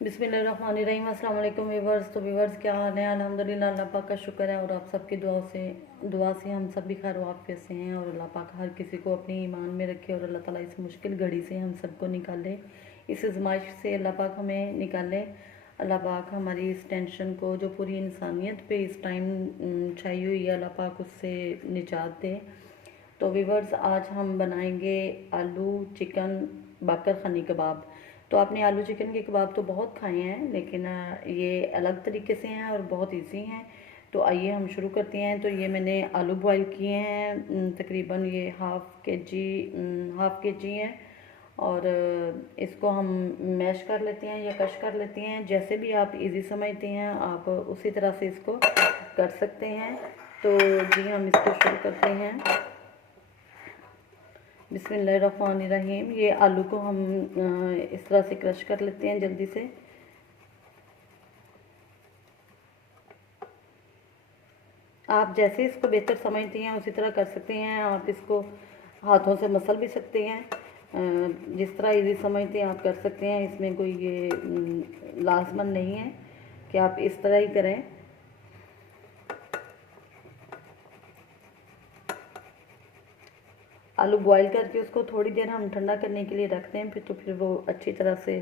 बिस्मिल्लाहिर्रहमानिर्रहीम। अस्सलाम वालेकुम व्यूवर्स। तो व्यूवर्स क्या हाल है? अल्हम्दुलिल्लाह, अल्लाह पाक का शुक्र है और आप सबकी दुआ से हम सब भी खैर वाक़ियत से हैं और अल्लाह पाक हर किसी को अपने ईमान में रखे और अल्लाह ताला इस मुश्किल घड़ी से हम सबको निकाले, इस आज़माइश से अल्लाह पाक हमें निकाले। अल्लाह पाक हमारी इस टेंशन को जो पूरी इंसानियत पे इस टाइम छाई हुई है, अल्लाह पाक उससे निजात दे। तो व्यूवर्स, आज हम बनाएंगे आलू चिकन बाकर खनी कबाब। तो आपने आलू चिकन के कबाब तो बहुत खाए हैं, लेकिन ये अलग तरीके से हैं और बहुत इजी हैं। तो आइए हम शुरू करते हैं। तो ये मैंने आलू बॉईल किए हैं, तकरीबन ये हाफ़ के जी हैं। और इसको हम मैश कर लेते हैं या कश कर लेते हैं, जैसे भी आप इजी समझते हैं आप उसी तरह से इसको कर सकते हैं। तो जी हम इसको शुरू करते हैं। बिस्मिल्लाहिर्रहमानिर्रहीम। ये आलू को हम इस तरह से क्रश कर लेते हैं जल्दी से। आप जैसे इसको बेहतर समझते हैं उसी तरह कर सकते हैं। आप इसको हाथों से मसल भी सकते हैं, जिस तरह इजी समझते हैं आप कर सकते हैं। इसमें कोई ये लाजमन नहीं है कि आप इस तरह ही करें। आलू बॉईल करके उसको थोड़ी देर हम ठंडा करने के लिए रखते हैं, फिर वो अच्छी तरह से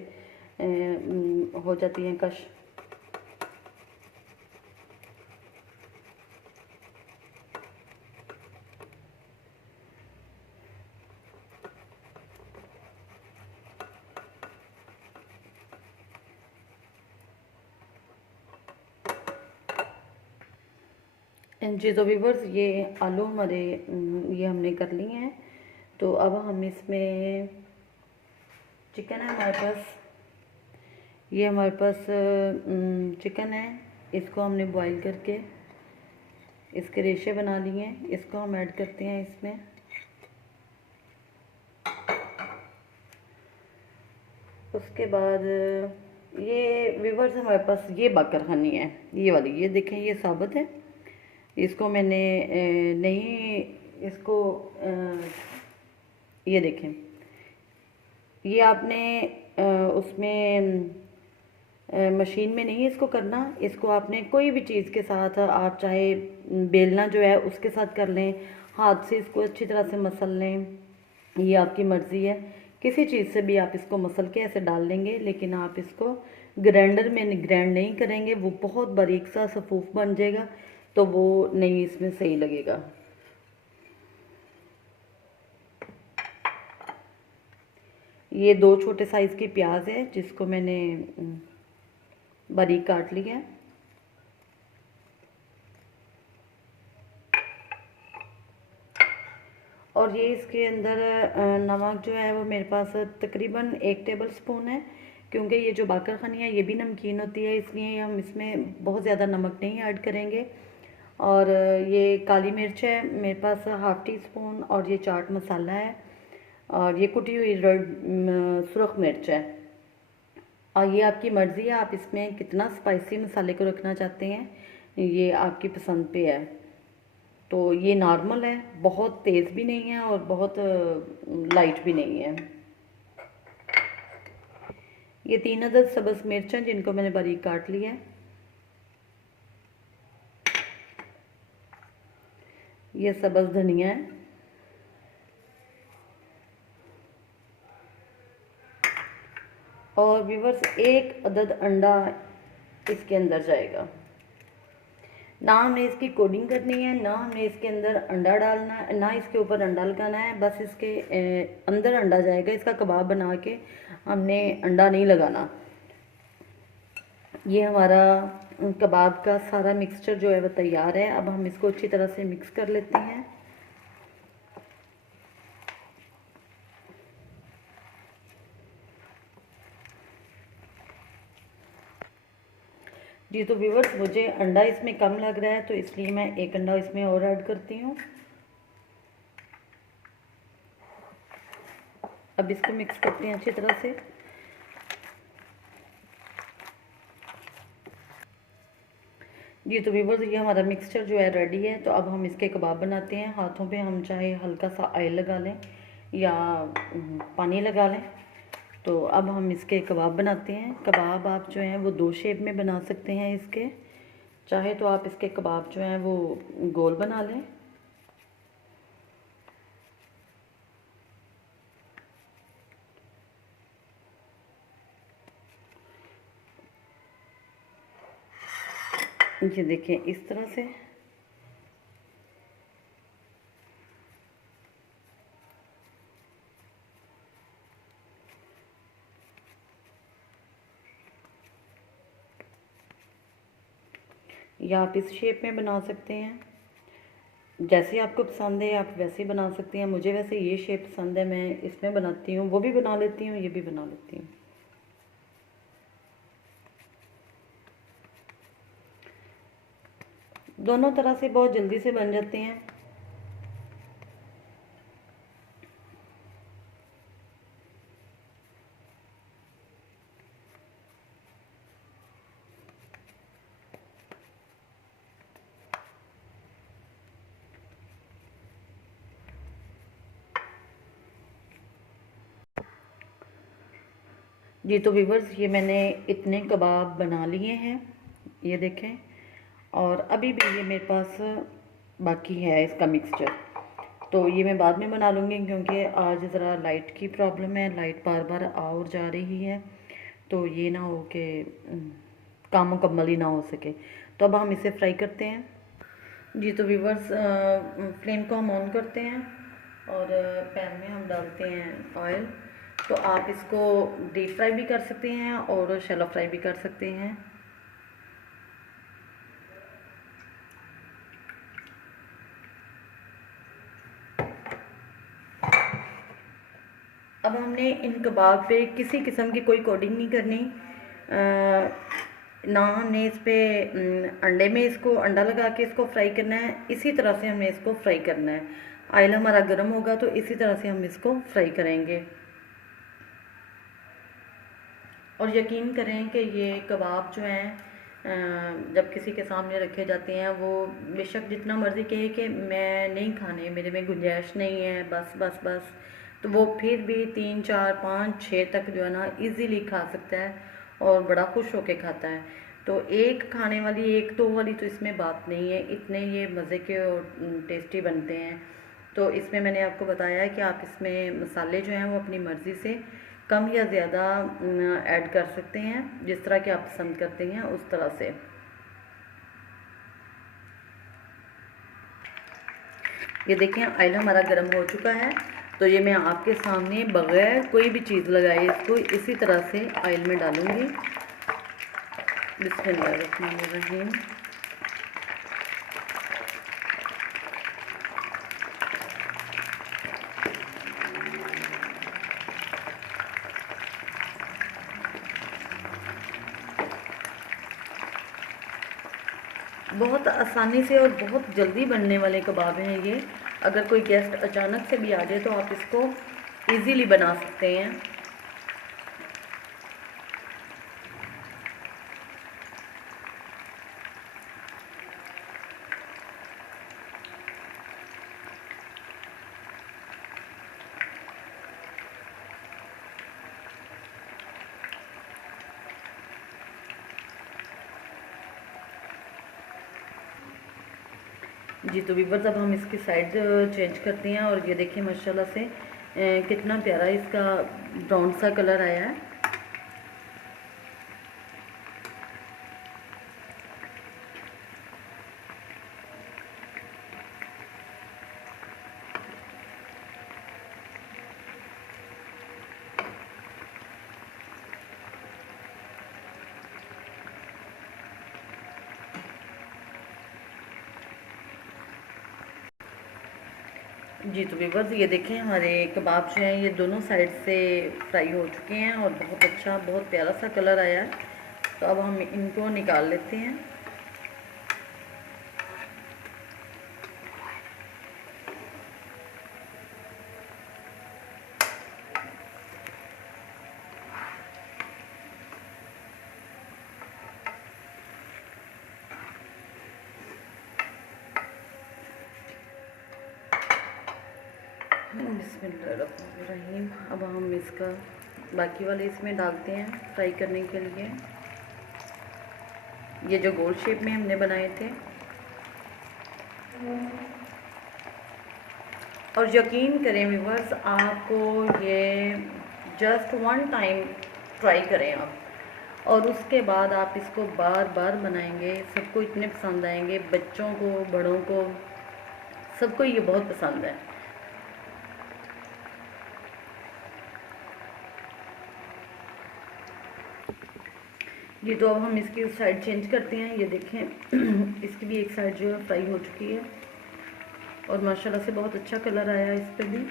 हो जाती हैं कश। जी तो व्यूवर्स, ये आलू हमारे ये हमने कर लिए हैं। तो अब हम इसमें चिकन है हमारे पास, ये हमारे पास चिकन है। इसको हमने बॉईल करके इसके रेशे बना लिए हैं, इसको हम ऐड करते हैं इसमें। उसके बाद ये व्यूवर्स हमारे पास ये बाकर खनी है, ये वाली, ये देखें ये साबुत है। इसको मैंने नहीं इसको ये देखें, ये आपने उसमें मशीन में नहीं इसको करना। इसको आपने कोई भी चीज़ के साथ, आप चाहे बेलना जो है उसके साथ कर लें, हाथ से इसको अच्छी तरह से मसल लें, ये आपकी मर्ज़ी है। किसी चीज़ से भी आप इसको मसल के ऐसे डाल लेंगे, लेकिन आप इसको ग्राइंडर में ग्राइंड नहीं करेंगे, वो बहुत बारीक सा सफूफ बन जाएगा, तो वो नहीं इसमें सही लगेगा। ये 2 छोटे साइज़ की प्याज है जिसको मैंने बारीक काट लिया है। और ये इसके अंदर नमक जो है वो मेरे पास तकरीबन 1 टेबल स्पून है, क्योंकि ये जो बाकर खनी है ये भी नमकीन होती है, इसलिए हम इसमें बहुत ज़्यादा नमक नहीं ऐड करेंगे। और ये काली मिर्च है मेरे पास हाफ़ टी स्पून, और ये चाट मसाला है, और ये कुटी हुई सुरख मिर्च है। और ये आपकी मर्ज़ी है, आप इसमें कितना स्पाइसी मसाले को रखना चाहते हैं, ये आपकी पसंद पे है। तो ये नॉर्मल है, बहुत तेज़ भी नहीं है और बहुत लाइट भी नहीं है। ये 3 अदद सब्ज़ मिर्च हैं जिनको मैंने बारीक काट लिया है। ये सब्ज़ धनिया है, और व्यूवर्स 1 अदद अंडा इसके अंदर जाएगा। ना हमने इसकी कोडिंग करनी है, ना हमने इसके अंदर अंडा डालना है, ना इसके ऊपर अंडा लगाना है, बस इसके अंदर अंडा जाएगा। इसका कबाब बना के हमने अंडा नहीं लगाना। ये हमारा कबाब का सारा मिक्सचर जो है वो तैयार है। अब हम इसको अच्छी तरह से मिक्स कर लेते हैं। जी तो व्यूवर्स, मुझे अंडा इसमें कम लग रहा है, तो इसलिए मैं 1 अंडा इसमें और ऐड करती हूँ। अब इसको मिक्स करते हैं अच्छी तरह से। जी तो व्यूवर्स, ये हमारा मिक्सचर जो है रेडी है। तो अब हम इसके कबाब बनाते हैं। हाथों पे हम चाहे हल्का सा ऑयल लगा लें या पानी लगा लें। तो अब हम इसके कबाब बनाते हैं। कबाब आप जो हैं वो 2 शेप में बना सकते हैं इसके। चाहे तो आप इसके कबाब जो हैं वो गोल बना लें, ये देखें इस तरह से। या आप इस शेप में बना सकते हैं, जैसे आपको पसंद है आप वैसे ही बना सकते हैं। मुझे वैसे ये शेप पसंद है, मैं इसमें बनाती हूँ, वो भी बना लेती हूँ, ये भी बना लेती हूँ। दोनों तरह से बहुत जल्दी से बन जाते हैं। जी तो व्यूवर्स, ये मैंने इतने कबाब बना लिए हैं, ये देखें। और अभी भी ये मेरे पास बाकी है इसका मिक्सचर, तो ये मैं बाद में बना लूँगी क्योंकि आज ज़रा लाइट की प्रॉब्लम है, लाइट बार बार आ और जा रही है, तो ये ना हो कि काम मुकम्मल ही ना हो सके। तो अब हम इसे फ्राई करते हैं। जी तो व्यूवर्स, फ्लेम को हम ऑन करते हैं और पैन में हम डालते हैं ऑयल। तो आप इसको डीप फ्राई भी कर सकते हैं और शैलो फ्राई भी कर सकते हैं। अब हमने इन कबाब पे किसी किस्म की कोई कोडिंग नहीं करनी, ना हमने इस पे अंडे में इसको अंडा लगा के इसको फ्राई करना है। इसी तरह से हमने इसको फ्राई करना है। ऑयल हमारा गर्म होगा तो इसी तरह से हम इसको फ्राई करेंगे। और यकीन करें कि ये कबाब जो हैं जब किसी के सामने रखे जाते हैं, वो बेशक जितना मर्ज़ी कहे कि मैं नहीं खाने, मेरे में गुंजाइश नहीं है, बस बस बस, तो वो फिर भी 3 4 5 6 तक जो है ना इजीली खा सकता है और बड़ा खुश होके खाता है। तो एक खाने वाली, एक दो वाली तो इसमें बात नहीं है, इतने ये मज़े के और टेस्टी बनते हैं। तो इसमें मैंने आपको बताया है कि आप इसमें मसाले जो हैं वो अपनी मर्ज़ी से कम या ज़्यादा ऐड कर सकते हैं, जिस तरह के आप पसंद करते हैं उस तरह से। ये देखें ऑयल हमारा गर्म हो चुका है, तो ये मैं आपके सामने बग़ैर कोई भी चीज़ लगाए इसको इसी तरह से ऑयल में डालूँगी। बिस्मिल्लाहिर्रहमानिर्रहीम। बहुत आसानी से और बहुत जल्दी बनने वाले कबाब हैं ये। अगर कोई गेस्ट अचानक से भी आ जाए तो आप इसको इजीली बना सकते हैं। जी तो व्यूअर्स, अब हम इसकी साइड चेंज करते हैं और ये देखिए माशाल्लाह से कितना प्यारा इसका ब्राउन सा कलर आया है। जी तो व्यूअर्स, ये देखें हमारे कबाब जो हैं ये दोनों साइड से फ्राई हो चुके हैं और बहुत अच्छा, बहुत प्यारा सा कलर आया है। तो अब हम इनको निकाल लेते हैं। बिस्मिल्लाहिर्रहमानिर्रहीम। अब हम इसका बाकी वाले इसमें डालते हैं फ्राई करने के लिए। ये जो गोल शेप में हमने बनाए थे। और यकीन करें व्यूअर्स, आपको ये जस्ट वन टाइम ट्राई करें आप, और उसके बाद आप इसको बार बार बनाएंगे। सबको इतने पसंद आएंगे, बच्चों को, बड़ों को, सबको ये बहुत पसंद है। ये तो अब हम इसकी साइड चेंज करते हैं। ये देखें इसकी भी एक साइड जो है फ्राई हो चुकी है और माशाल्लाह से बहुत अच्छा कलर आया इस पर भी।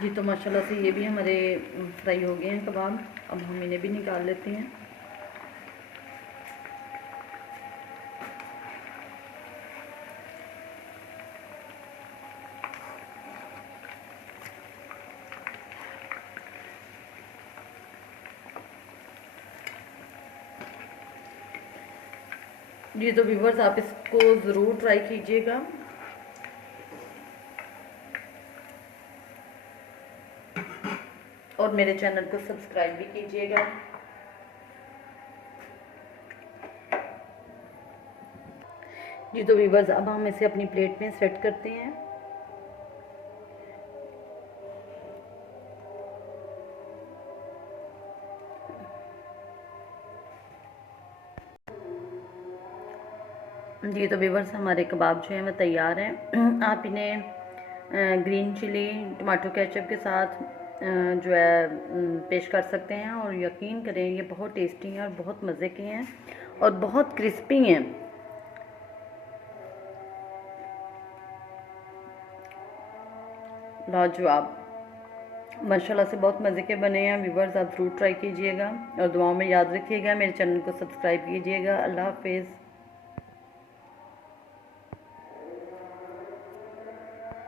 जी तो माशाल्लाह से ये भी हमारे फ्राई हो गए हैं कबाब। अब हम इन्हें भी निकाल लेते हैं। जी तो व्यूवर्स, आप इसको ज़रूर ट्राई कीजिएगा। और मेरे चैनल को सब्सक्राइब भी कीजिएगा। जी तो व्यूवर्स, अब हम इसे अपनी प्लेट में सेट करते हैं। जी तो व्यूवर्स, हमारे कबाब जो हैं वो तैयार हैं। आप इन्हें ग्रीन चिली टमाटो केचप के साथ जो है पेश कर सकते हैं। और यकीन करें ये बहुत टेस्टी हैं और बहुत मज़े के हैं और बहुत क्रिस्पी हैं। लाजवाब, माशाल्लाह से बहुत मज़े के बने हैं। व्यूवर्स, आप ज़रूर ट्राई कीजिएगा और दुआओं में याद रखिएगा। मेरे चैनल को सब्सक्राइब कीजिएगा। अल्लाह हाफिज़।